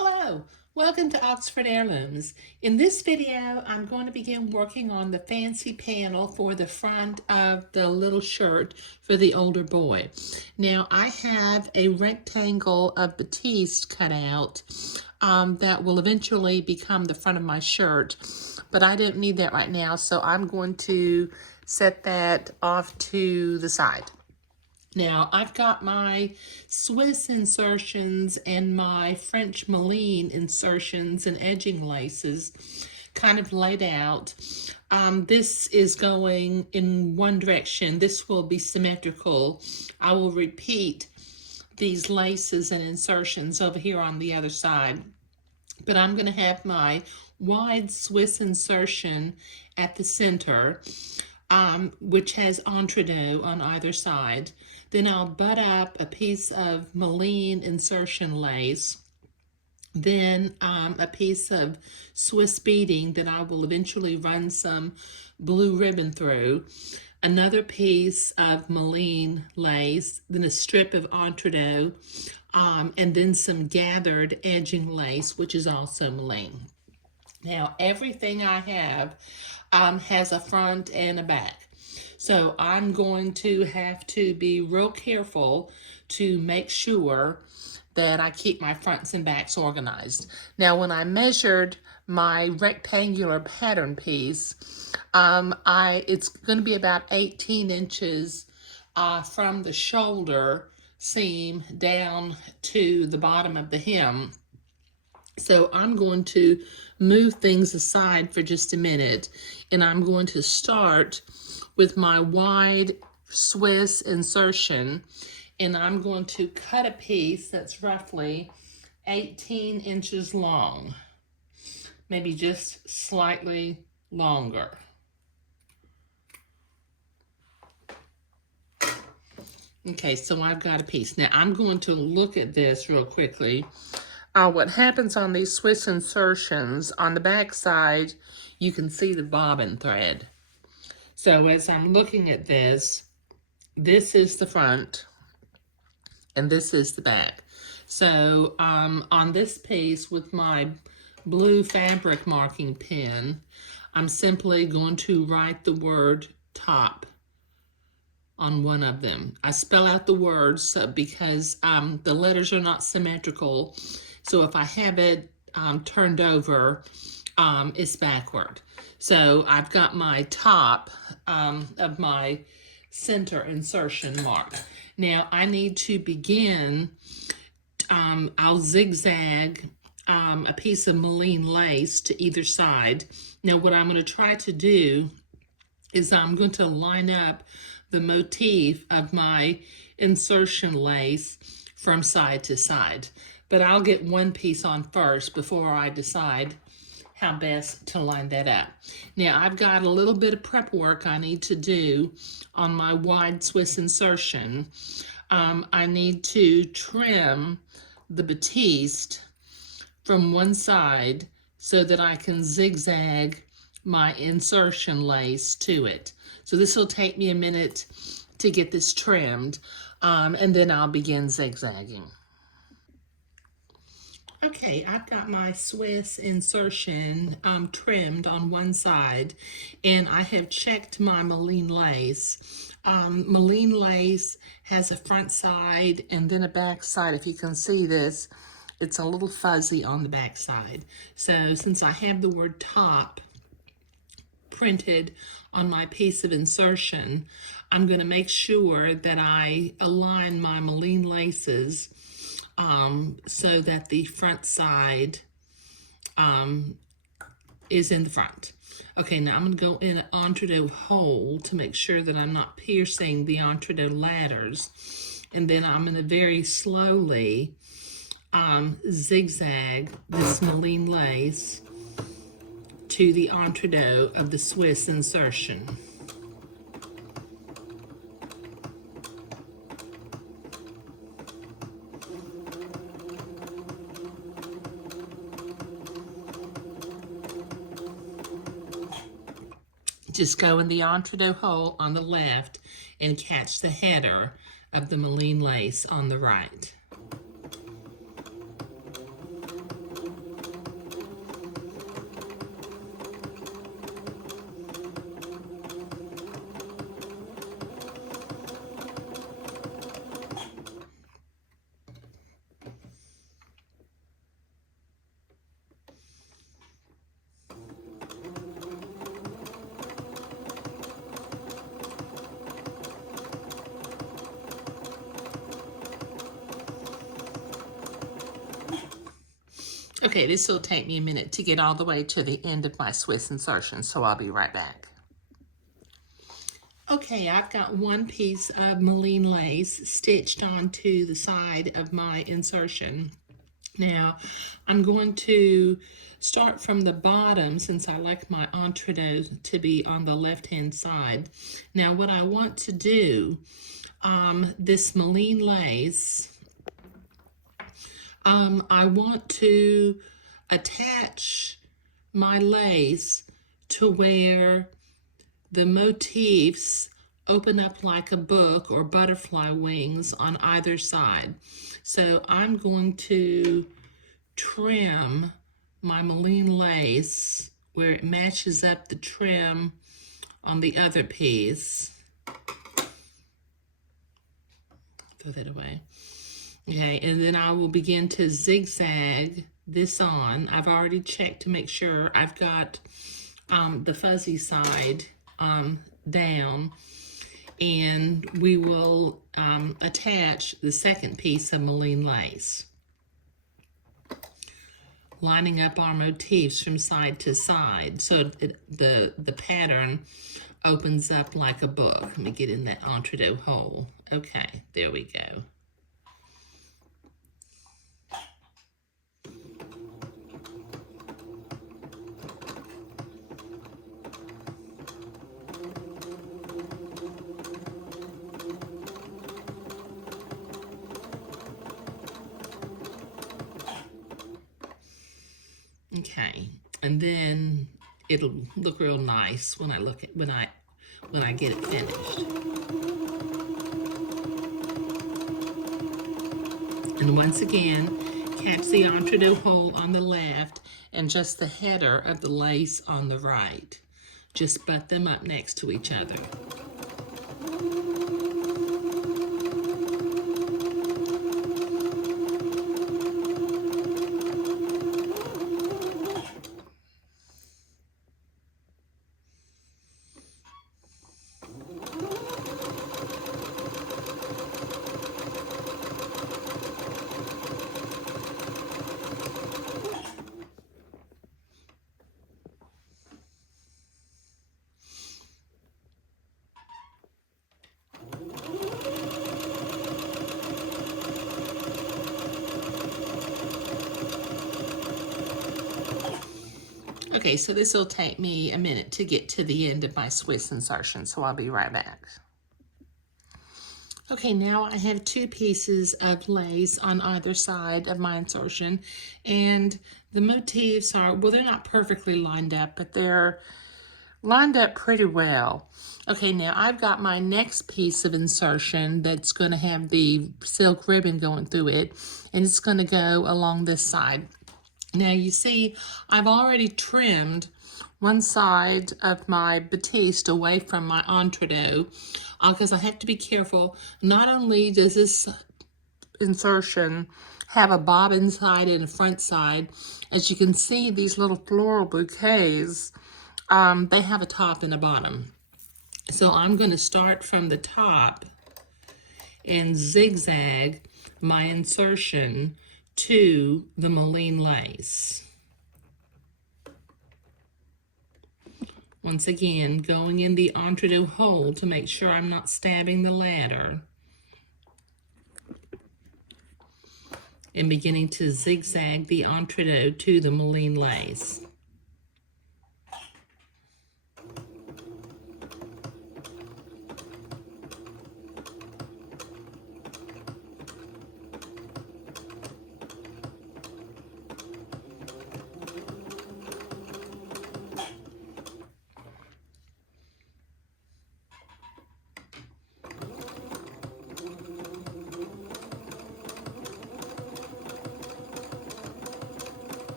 Hello, welcome to Oxford Heirlooms. In this video, I'm going to begin working on the fancy panel for the front of the little shirt for the older boy. Now, I have a rectangle of batiste cut out that will eventually become the front of my shirt, but I don't need that right now, so I'm going to set that off to the side. Now, I've got my Swiss insertions and my French Malines insertions and edging laces kind of laid out. This is going in one direction. This will be symmetrical. I will repeat these laces and insertions over here on the other side. But I'm going to have my wide Swiss insertion at the center, which has entredeaux on either side. Then I'll butt up a piece of Malines insertion lace, then a piece of Swiss beading that I will eventually run some blue ribbon through, another piece of Malines lace, then a strip of entredeaux, and then some gathered edging lace, which is also Malines. Now, everything I have has a front and a back. So I'm going to have to be real careful to make sure that I keep my fronts and backs organized. Now, when I measured my rectangular pattern piece, it's going to be about 18 inches from the shoulder seam down to the bottom of the hem. So I'm going to move things aside for just a minute, and I'm going to start with my wide Swiss insertion, and I'm going to cut a piece that's roughly 18 inches long, maybe just slightly longer. Okay, so I've got a piece. Now I'm going to look at this real quickly. What happens on these Swiss insertions, on the back side, you can see the bobbin thread. So as I'm looking at this, this is the front, and this is the back. So on this piece with my blue fabric marking pen, I'm simply going to write the word top on one of them. I spell out the words because the letters are not symmetrical. So if I have it turned over, it's backward. So I've got my top of my center insertion mark. Now I need to begin, I'll zigzag a piece of Malines lace to either side. Now what I'm going to try to do is I'm going to line up the motif of my insertion lace from side to side. But I'll get one piece on first before I decide how best to line that up. Now I've got a little bit of prep work I need to do on my wide Swiss insertion. I need to trim the batiste from one side so that I can zigzag my insertion lace to it. So this will take me a minute to get this trimmed, and then I'll begin zigzagging. Okay, I've got my Swiss insertion trimmed on one side, and I have checked my Malines lace. Malines lace has a front side and then a back side. If you can see this, it's a little fuzzy on the back side. So since I have the word top printed on my piece of insertion, I'm going to make sure that I align my Malines laces so that the front side is in the front. Okay, now I'm going to go in an entredeaux hole to make sure that I'm not piercing the entredeaux ladders. And then I'm going to very slowly zigzag this Malines lace to the entredeaux of the Swiss insertion. Just go in the entredeaux hole on the left and catch the header of the Malines lace on the right. Okay, this will take me a minute to get all the way to the end of my Swiss insertion, so I'll be right back. Okay, I've got one piece of Moline lace stitched onto the side of my insertion. Now, I'm going to start from the bottom since I like my entredeux to be on the left-hand side. Now, what I want to do, this Moline lace, I want to attach my lace to where the motifs open up like a book or butterfly wings on either side. So I'm going to trim my Moline lace where it matches up the trim on the other piece. Throw that away. Okay, and then I will begin to zigzag this on. I've already checked to make sure I've got the fuzzy side down, and we will attach the second piece of Moline lace, lining up our motifs from side to side so the pattern opens up like a book. Let me get in that entredeux hole. Okay, there we go. Okay, and then it'll look real nice when I get it finished. And once again, catch the entredeux hole on the left and just the header of the lace on the right. Just butt them up next to each other. Okay, so this will take me a minute to get to the end of my Swiss insertion, so I'll be right back. Okay, now I have two pieces of lace on either side of my insertion, and the motifs are, well, they're not perfectly lined up, but they're lined up pretty well. Okay, now I've got my next piece of insertion that's going to have the silk ribbon going through it, and it's going to go along this side. Now you see, I've already trimmed one side of my batiste away from my entredeux because I have to be careful. Not only does this insertion have a bobbin side and a front side, as you can see, these little floral bouquets, they have a top and a bottom. So I'm going to start from the top and zigzag my insertion to the Moline lace. Once again, going in the entredeux hole to make sure I'm not stabbing the ladder, and beginning to zigzag the entredeux to the Moline lace.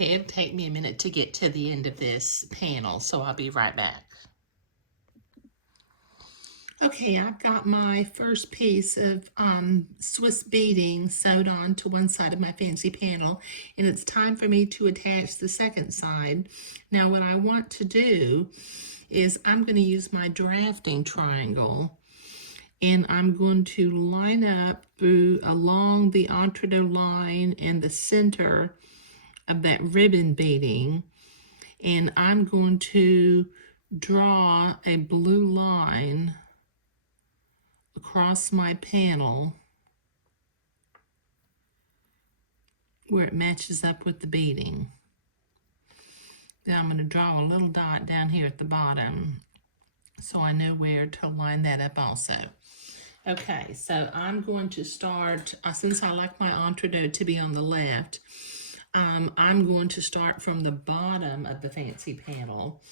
Okay, it'll take me a minute to get to the end of this panel, so I'll be right back. Okay, I've got my first piece of Swiss beading sewed on to one side of my fancy panel, and it's time for me to attach the second side. Now what I want to do is I'm going to use my drafting triangle, and I'm going to line up along the entre-deux line and the center of that ribbon beading, and I'm going to draw a blue line across my panel where it matches up with the beading. Then I'm going to draw a little dot down here at the bottom so I know where to line that up also. Okay, so I'm going to start, since I like my entre-deux to be on the left, I'm going to start from the bottom of the fancy panel.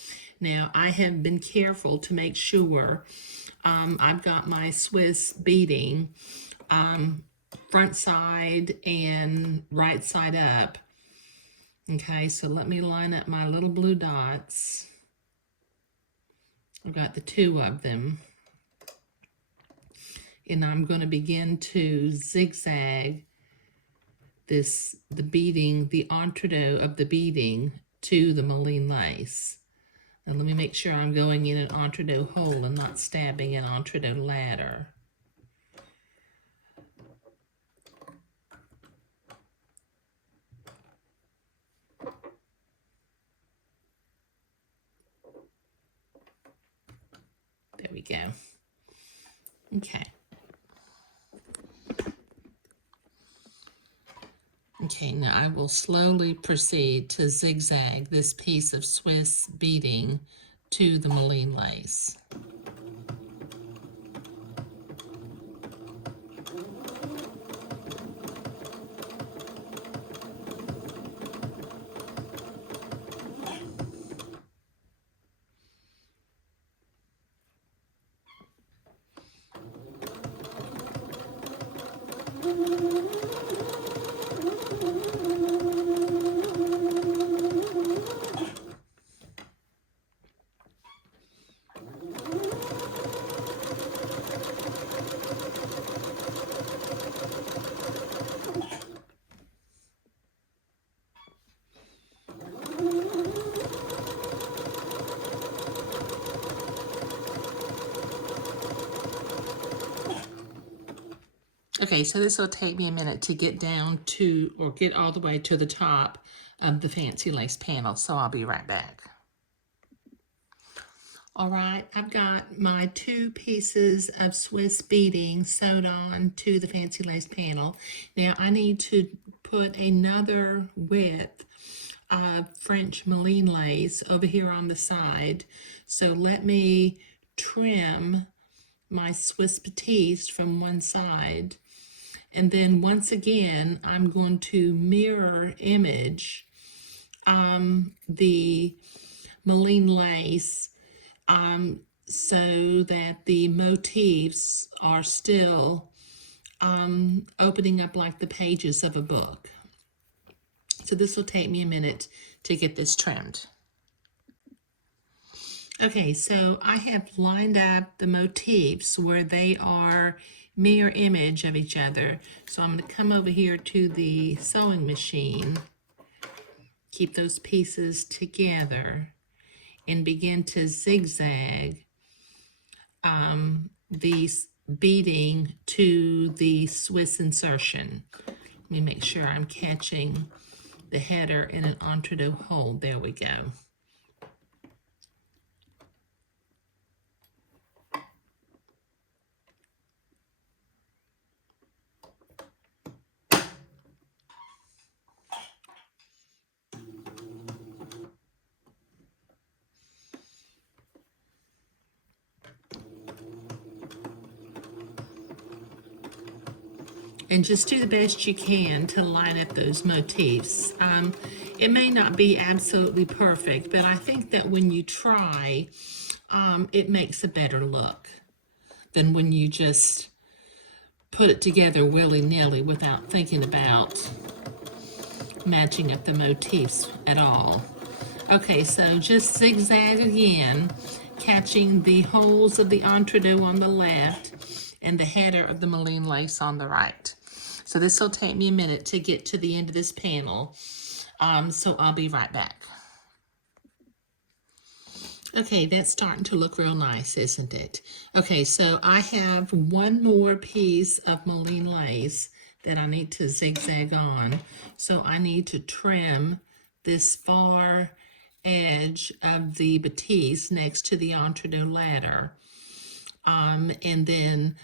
Now, I have been careful to make sure I've got my Swiss beading front side and right side up. Okay, so let me line up my little blue dots. I've got the two of them. And I'm going to begin to zigzag the beading, the entre-deux of the beading to the Moline lace. Now let me make sure I'm going in an entre-deux hole and not stabbing an entre-deux ladder. There we go. Okay. Okay, now I will slowly proceed to zigzag this piece of Swiss beading to the Moline lace. Okay, so this will take me a minute to get down to, or get all the way to the top of the fancy lace panel, so I'll be right back. All right, I've got my two pieces of Swiss beading sewed on to the fancy lace panel. Now I need to put another width of French Moline lace over here on the side. So let me trim my Swiss batiste from one side. And then once again, I'm going to mirror image the Moline lace so that the motifs are still opening up like the pages of a book. So this will take me a minute to get this trimmed. Okay, so I have lined up the motifs where they are mirror image of each other. So I'm going to come over here to the sewing machine, keep those pieces together, and begin to zigzag the beading to the Swiss insertion. Let me make sure I'm catching the header in an entre-deux hole. There we go. And just do the best you can to line up those motifs. It may not be absolutely perfect, but I think that when you try, it makes a better look than when you just put it together willy-nilly without thinking about matching up the motifs at all. Okay, so just zigzag again, catching the holes of the entre-deux on the left and the header of the Moline lace on the right. So this will take me a minute to get to the end of this panel, so I'll be right back. Okay, that's starting to look real nice, isn't it? Okay, so I have one more piece of Moline lace that I need to zigzag on. So I need to trim this far edge of the batiste next to the entre-deux ladder, and then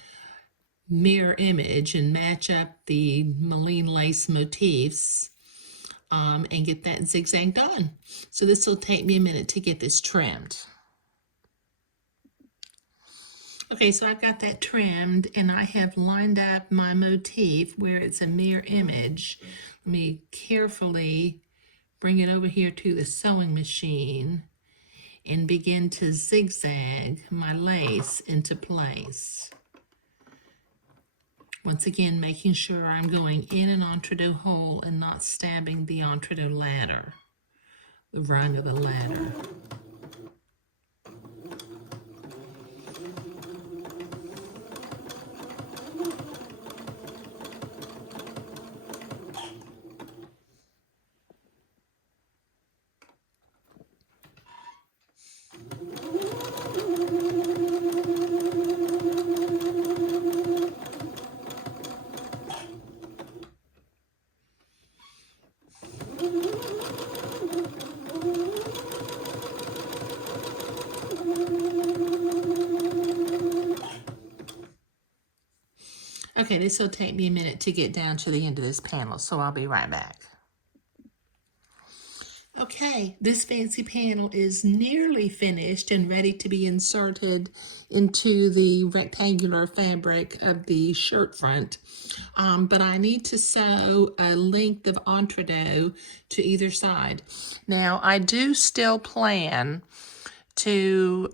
mirror image and match up the Moline lace motifs, and get that zigzagged on. So this will take me a minute to get this trimmed. Okay, so I've got that trimmed and I have lined up my motif where it's a mirror image. Let me carefully bring it over here to the sewing machine and begin to zigzag my lace into place. Once again, making sure I'm going in an entre-deux hole and not stabbing the entre-deux ladder, the rung of the ladder. Okay, this will take me a minute to get down to the end of this panel, so I'll be right back. Okay, this fancy panel is nearly finished and ready to be inserted into the rectangular fabric of the shirt front, but I need to sew a length of entre-deux to either side. Now, I do still plan to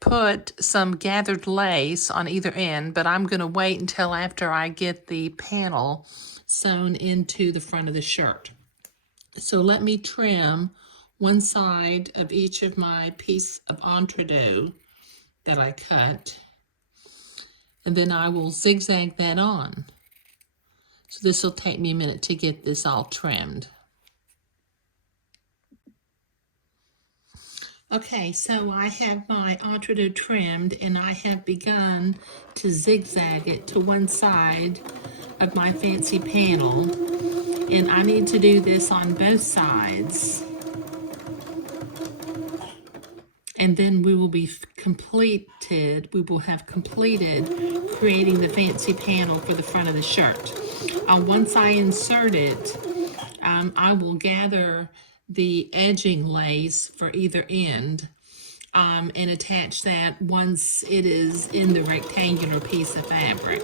put some gathered lace on either end, but I'm going to wait until after I get the panel sewn into the front of the shirt. So let me trim one side of each of my piece of entre-deux that I cut, and then I will zigzag that on. So this will take me a minute to get this all trimmed. Okay, so I have my entre-deux trimmed and I have begun to zigzag it to one side of my fancy panel. And I need to do this on both sides. And then we will be completed, we will have completed creating the fancy panel for the front of the shirt. Once I insert it, I will gather the edging lace for either end, and attach that once it is in the rectangular piece of fabric.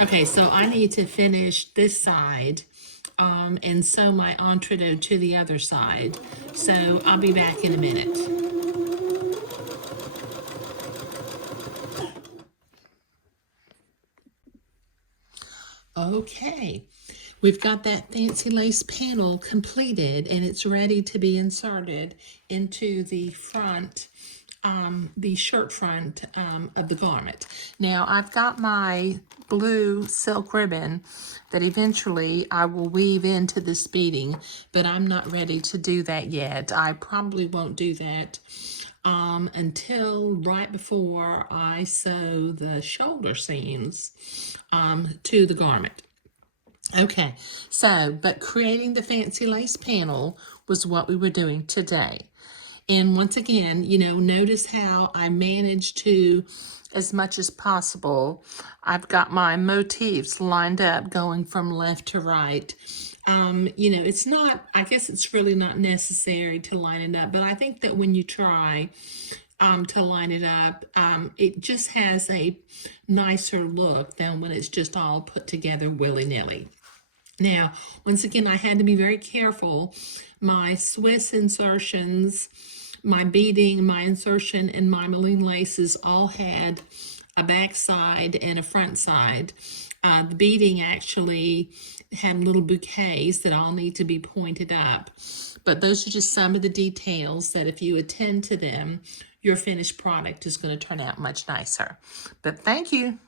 Okay, so I need to finish this side and sew my entre-deux to the other side. So I'll be back in a minute. Okay, we've got that fancy lace panel completed and it's ready to be inserted into the front, the shirt front of the garment. Now I've got my blue silk ribbon that eventually I will weave into this beading, but I'm not ready to do that yet. I probably won't do that until right before I sew the shoulder seams to the garment. Okay, so, but creating the fancy lace panel was what we were doing today. And once again, you know, notice how I managed to, as much as possible, I've got my motifs lined up going from left to right. You know, it's not, I guess it's really not necessary to line it up, but I think that when you try to line it up, it just has a nicer look than when it's just all put together willy-nilly. Now, once again, I had to be very careful. My Swiss insertions, my beading, my insertion, and my Moline laces all had a back side and a front side. The beading actually had little bouquets that all need to be pointed up. But those are just some of the details that if you attend to them, your finished product is going to turn out much nicer. But thank you.